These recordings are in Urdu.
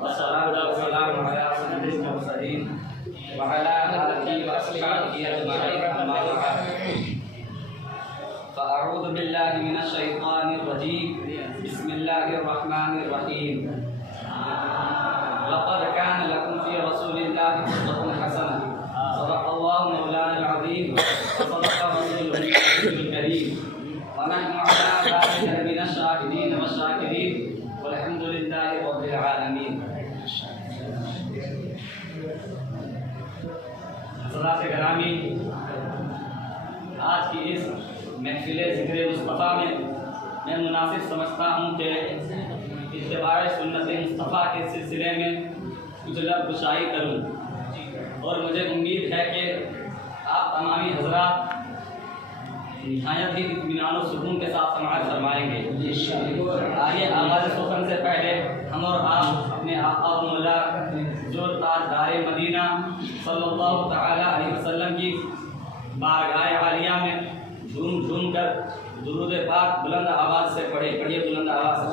والصلاة والسلام على سيد المرسلين وعلى آله وأصحابه أجمعين أما بعد فأعوذ بالله من الشيطان الرجيم بسم الله الرحمن الرحيم لقد كان لكم في رسول الله أسوة حسنة صدق الله مولانا العظيم وصدق رسوله الكريم ونحن على ذلك من الشاهدين والشاكرين والحمد لله رب العالمين. حضرات گرامی، آج کی اس محفل ذکر مصطفیٰ میں مناسب سمجھتا ہوں کہ اتباع سنت مصطفیٰ کے سلسلے میں کچھ لفظ گشائی کروں، اور مجھے امید ہے کہ آپ تمامی حضرات نہایت ہی اطمینان و سکون کے ساتھ سماعت فرمائیں گے. آئیے آغاز سخن سے پہلے ہم اور آپ اپنے آقا و مولا جو تاجدار مدینہ صلی اللہ تعالی علیہ وسلم کی بارگاہ عالیہ میں جھوم جھوم کر درود پاک بلند آواز سے پڑھے. پڑھیے بلند آواز سے.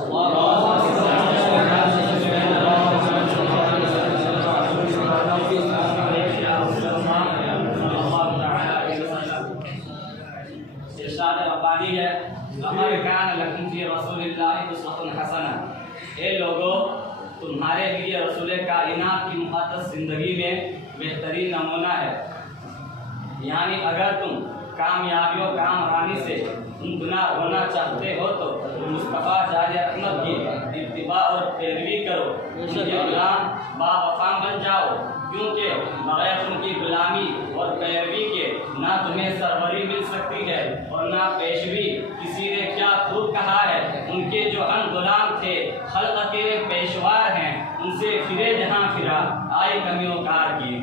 ارشاد ربانی ہے لقد کان لکم فی رسول اللہ اسوۃ حسنہ. اے لوگو، تمہارے لیے رسول کائنات کی مقدس زندگی میں بہترین نمونہ ہے. یعنی اگر تم کامیابی و کامرانی سے ممکنہ ہونا چاہتے ہو تو مصطفیٰ جاری رحمت کی اتباع اور پیروی کرو. ان کے غلام باوفا بن جاؤ، کیونکہ بغیر ان کی غلامی اور پیروی کے نہ تمہیں سروری مل سکتی ہے اور نہ پیشوی. کسی نے کیا خوب کہا ہے، ان کے جو ہم غلام تھے خلق کے پیشوار ہیں، ان سے پھرے جہاں پھرا آئے کمیوں کار کی.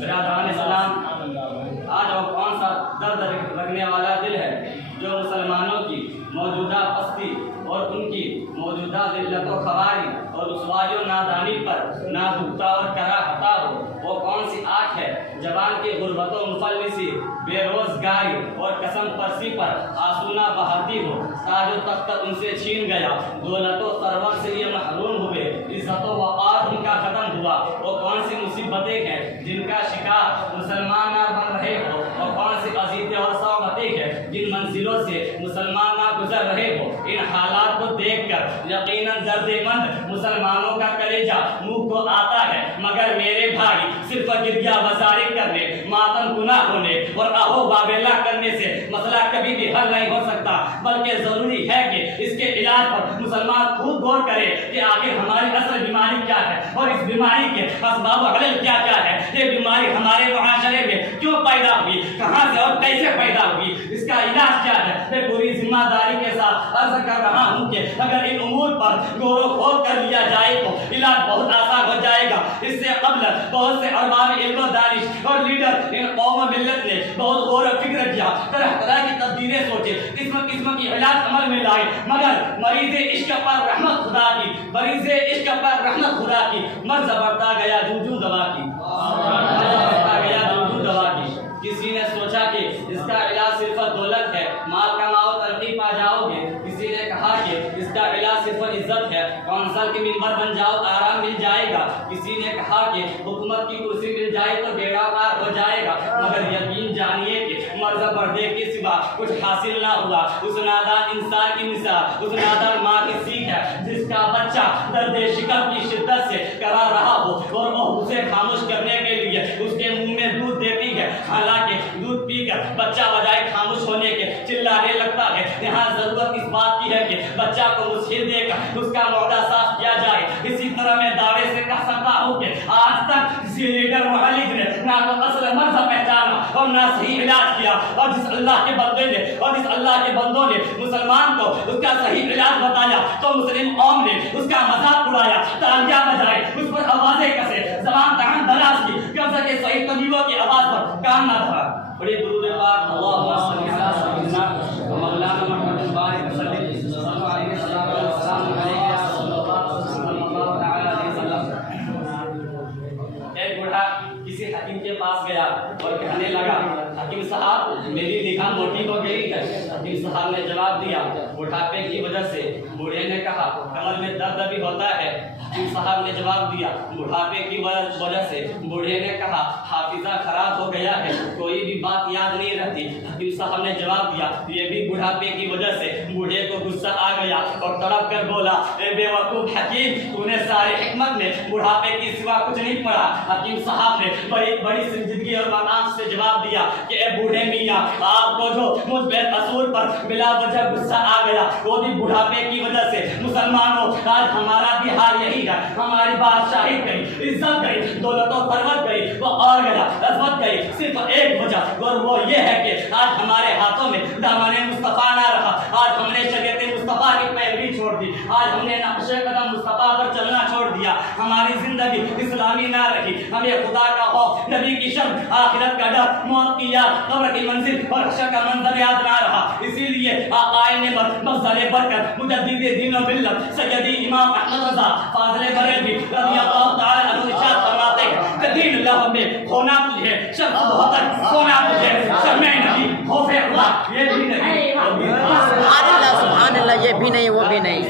برادران اسلام، آج وہ کون سا درد لگنے والا دل ہے جو مسلمانوں کی موجودہ پستی اور ان کی موجودہ ذلت و خواری اور رسوائی و نادانی پر نہ دکھتا اور کراہتا ہو. وہ کون سی آنکھ ہے جوان کے غربت و مفلسی، بے روزگاری اور قسم پرسی پر آسونا بہاتی ہو. تاج و تخت ان سے چھین گیا، دولت و ثروت سے یہ محروم ہوئے، عزت و وقار ان کا ختم ہوا. وہ کون سی مصیبتیں ہیں جن کا شکار مسلمان نہ بن رہے ہو، اور کون سی اذیتیں اور صعوبتیں ہیں جن منزلوں سے مسلمان نہ گزر رہے ہو. ان حالات کو دیکھ کر یقیناً درد مند مسلمانوں کا کلیجہ منہ کو آتا ہے، مگر میرے بھائی صرف گریہ بازاری کرنے، ماتم گناہ ہونے اور آہو بابیلا کرنے سے مسئلہ کبھی بھی حل نہیں ہو سکتا، بلکہ ضروری ہے کہ اس کے علاج پر مسلمان خود غور کرے کہ آخر ہماری اصل بیماری کیا ہے اور اس بیماری کے اسباب و علل کیا کیا ہے. یہ بیماری ہمارے معاشرے میں کیوں پیدا ہوئی، کہاں سے اور کیسے پیدا ہوئی، اس کا علاج کیا ہے. میں پوری ذمہ داری کے ساتھ عرض کر رہا ہوں کہ اگر ان امور پر غور و خوض کر لیا جائے تو علاج بہت آسان ہو جائے گا. اس سے قبل بہت سے ارباب علم و دانش اور لیڈر ان قوم و ملت نے بہت غور و فکر کیا، طرح طرح کی تبدیلیں سوچے، قسم قسم کی علاج عمل میں لائے، مگر مریض عشق پر رحمت خدا کی، مریض عشق پر رحمت خدا کی مرض بڑھتا گیا جو دوا کی، بڑھتا گیا جو دوا کی. کسی نے سوچا کہ اس کا علاج صرف دولت ہے، مال کماؤ ترقی پا جاؤ گے. کسی نے کہا کہ اس کا علاج صرف عزت ہے، کونسل کے ممبر بن جاؤ آرام مل جائے گا. کسی نے کہا کہ حکومت کی کرسی مل جائے تو بیڑا پار ہو جائے گا. مگر یقین جانیے کہ مرض بردے کے سوا کچھ حاصل نہ ہوا. اس نادان انسان کی مثال اس نادان ماں کی سیکھ ہے جس کا بچہ درد شکم کی شدت سے کرا رہا ہو اور وہ اسے خاموش کرنے کے لیے اس کے منہ میں دودھ دیتی ہے، حالانکہ دودھ پی کر بچہ بجائے خاموش ہونے کے چلانے لگتا ہے. یہاں ضرورت اس بات کی ہے کہ بچہ کو مسحل دے کر اس کا معدہ صاف کیا جائے. اسی طرح میں دعوے سے کہہ سکتا ہوں کہ آج تک کسی لیڈر معالج نے نہ تو اصل مرض پہچانا اور نہ صحیح علاج کیا. اور جس اللہ کے بندے نے اور جس اللہ کے بندوں نے مسلمان کو اس کا صحیح علاج بتایا تو مسلم قوم نے اس کا مذاق اڑایا، تالیاں بجائے، اس پر آوازیں کسے، زبان دہن دراز کی، کم سکے صحیح طبیبوں کی آواز پر کان نہ دھرا. بڑی درود پاک اللہم صلی علی سیدنا مولانا محمد بارک وسلم صلی اللہ علیہ وسلم. ایک بوڑھا کسی حکیم کے پاس گیا اور کہنے لگا حکیم صاحب میری نگاہ موٹی ہو گئی ہے۔ حکیم صاحب نے جواب دیا بڑھاپے کی وجہ سے۔ بوڑھے نے کہا کمر میں درد بھی ہوتا ہے۔ حکیم صاحب نے جواب دیا بڑھاپے کی وجہ سے۔ بوڑھے نے کہا حافظہ خراب ہو گیا ہے، کوئی بھی بات یاد نہیں رہتی۔ حکیم صاحب نے جواب دیا یہ بھی بڑھاپے کی وجہ سے۔ بوڑھے کو غصہ آ گیا اور تڑپ کر بولا اے بے وقوف حکیم، تو نے سارے حکمت میں بڑھاپے کی سوا کچھ نہیں پڑھا۔ حکیم صاحب نے بڑی سنجیدگی اور مقام سے جواب دیا کہ اے بوڑھے میاں، آپ کو جو مجھ بے قصور پر بلا وجہ غصہ آ گیا وہ بھی بڑھاپے کی وجہ سے۔ مسلمانوں، آج ہمارا بھی حال یہی ہے، ہماری بادشاہی گئی، عزت گئی، دولت و ثروت گئی، وہ اور گیا، عظمت گئی، صرف ایک وجہ اور وہ یہ ہے کہ آج ہمارے ہاتھوں میں دامن مصطفیٰ نہ رہا۔ آج ہم نے شریعت مصطفیٰ کی پیروی چھوڑ دی، آج ہم نے نقش قدم مصطفیٰ پر چلنا چھوڑ دیا، ہماری زندگی اسلامی نہ رہی۔ ہمیں خدا کا خوف، نبی کی شرم، آخرت کا ڈر، موت کی یاد، قبر کی منزل اور حشر کا منظر یاد نہ رہا۔ اسی لیے آقائے نعمت مفضل برکت مجدد دین و ملت سیدی امام احمد رضا فاضل بریلوی رضی اللہ تعالی عنہ ارشاد فرماتے ہیں کہ دین اللہ میں ہونا تجھے شرف بہتر، ہونا تجھے شرم نبی، خوف خدا یہ بھی نہیں۔ سبحان اللہ، یہ بھی نہیں وہ بھی نہیں۔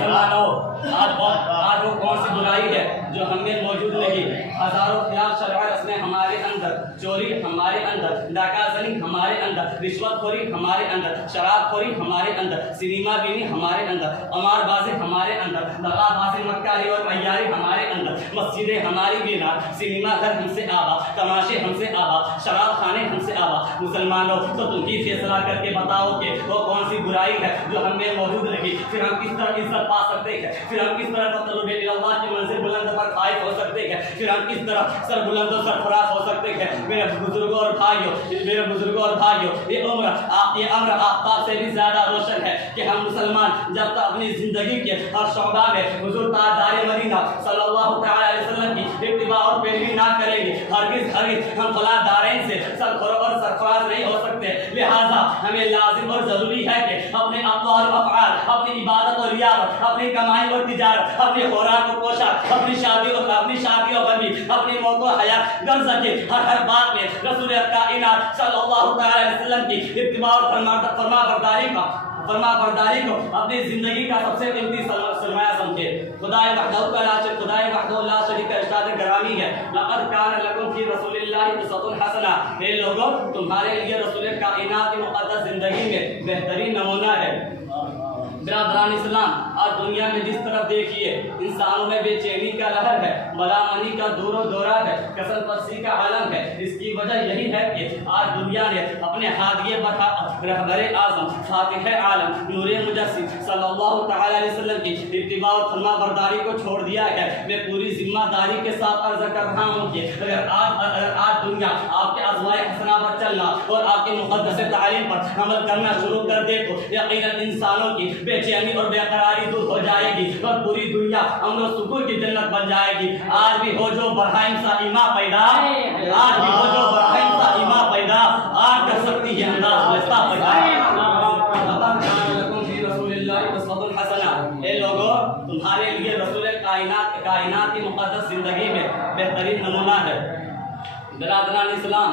آج وہ کون سی برائی ہے جو ہم میں موجود نہیں؟ ہزاروں خلاف شرع رسمیں ہمارے اندر، چوری ہمارے اندر، ڈاکہ زنی ہمارے اندر، رشوت خوری ہمارے اندر، شراب خوری ہمارے اندر، سنیما بینی ہمارے اندر، قمار بازی ہمارے اندر، دغا بازی مکاری اور عیاری ہمارے اندر، مسجدیں ہماری بیران، سنیما گھر ہم سے آباد، تماشے ہم سے آباد، شراب خانے ہم سے آباد۔ مسلمانوں، تو تم ہی فیصلہ کر کے بتاؤ کہ وہ کون سی برائی ہے جو ہم میں موجود رہی، پھر ہم کس طرح عزت پا سکتے ہیں، پھر ہم کس طرح تقرب اللہ کی منزل بلند پر فائز ہو سکتے ہیں، پھر ہم کس طرح سر بلند و سرفراز ہو سکتے ہیں۔ میرے بزرگوں اور بھائیوں، یہ امر آفتاب سے بھی زیادہ روشن ہے کہ ہم مسلمان جب تک اپنی زندگی کے ہر شعبہ میں حضور تاجدار مدینہ صلی اللہ تعالی علیہ وسلم کی اتباع اور پیروی نہ کریں گے، ہرگز ہم فلاح دارین سے سرفراز اور سرفراز نہیں ہو سکتے۔ لہذا ہمیں لازم اور ضروری ہے کہ اپنے اقوال و افعال، اپنی عبادت اور ریاضت، اپنی کمائی اور تجارت، اپنی خوراک اور پوشاک، اپنی شادی اور غمی، اپنی موت و حیات غرض کے ہر بات میں رسول کائنات صلی اللہ تعالی علیہ وسلم کی اتباع اور فرما برداری کو اپنی زندگی کا سب سے قیمتی سرمایہ سمجھے۔ خدائے وحدہ لا شریک ارشاد گرامی ہے لقد کان لکم فی رسول اللہ اسوۃ حسنہ، اے لوگوں تمہارے لیے رسول کائنات کی مقدس زندگی میں بہترین نمونہ ہے۔ برادران اسلام، آج دنیا میں جس طرف دیکھیے انسانوں میں بے چینی کا لہر ہے، بدامنی کا دور و دورہ ہے، کسل پرسی کا عالم ہے۔ اس کی وجہ یہی ہے کہ آج دنیا نے اپنے ہادی رہبر اعظم فاتح عالم نور مجسم صلی اللہ تعالی علیہ وسلم کی اتباع اور فرما برداری کو چھوڑ دیا ہے۔ میں پوری ذمہ داری کے ساتھ عرض کر رہا ہوں کہ اگر آج دنیا آپ کے ازمائے حسنہ پر چلنا اور آپ کے مقدس تعلیم پر عمل کرنا شروع کر دے تو یقیناً انسانوں کی بے چینی اور بے قراری دور ہو جائے گی اور پوری دنیا امن و سکون کی جنت بن جائے گی۔ آج بھی ہو جو برہائم سا ایمان پیدا، آج بھی ہو جو برہائم سا ایمان پیدا، آج کر سکتی ہے انداز ویسا پیدا۔ اے لوگوں تمہارے لیے رسول کائنات کی مقدس زندگی میں بہترین نمونہ ہے۔ برادران اسلام،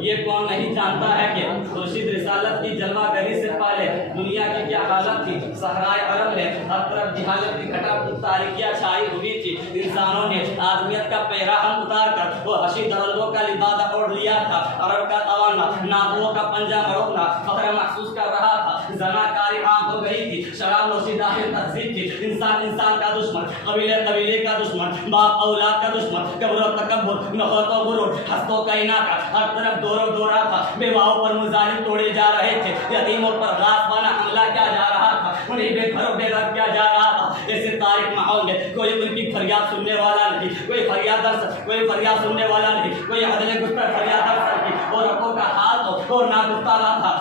یہ کون نہیں جانتا ہے کہ خورشید رسالت کی جلوہ گری سے پہلے دنیا کی کیا حالت تھی؟ صحرائے عرب میں ہر طرف جہالت کی گھٹا تاریکیاں چھائی ہوئی تھی۔ انسانوں نے آدمیت کا پیراہن اتار کر وہ حشی درندوں کا لبادہ اوڑھ لیا تھا۔ عرب کا توانا، ناتھوں کا پنجہ مروڑنا فخر محسوس کر رہا تھا۔ زناکاری عام ہو گئی تھی، شراب نوشی داخل تہذیب تھی۔ انسان کا دشمن، قبیلے کا دشمن، باپ اولاد کا دشمن، کبر و تکبر، نخوت و غرور، حسد و کینہ کا ہر طرف دور و دورہ تھا۔ بیواؤں پر مظالم توڑے جا رہے تھے، یتیموں پر غاصبانہ حملہ کیا جا رہا تھا، انہیں بے گھر و بے گھر کیا جا رہا تھا۔ ایسے تاریک ماحول میں کوئی ان کی فریاد سننے والا نہیں، کوئی فریاد سننے والا نہیں، کوئی عدل گستر فریاد درس کی اور رکھوں کا حال تو اور ناگفتہ نہ تھا،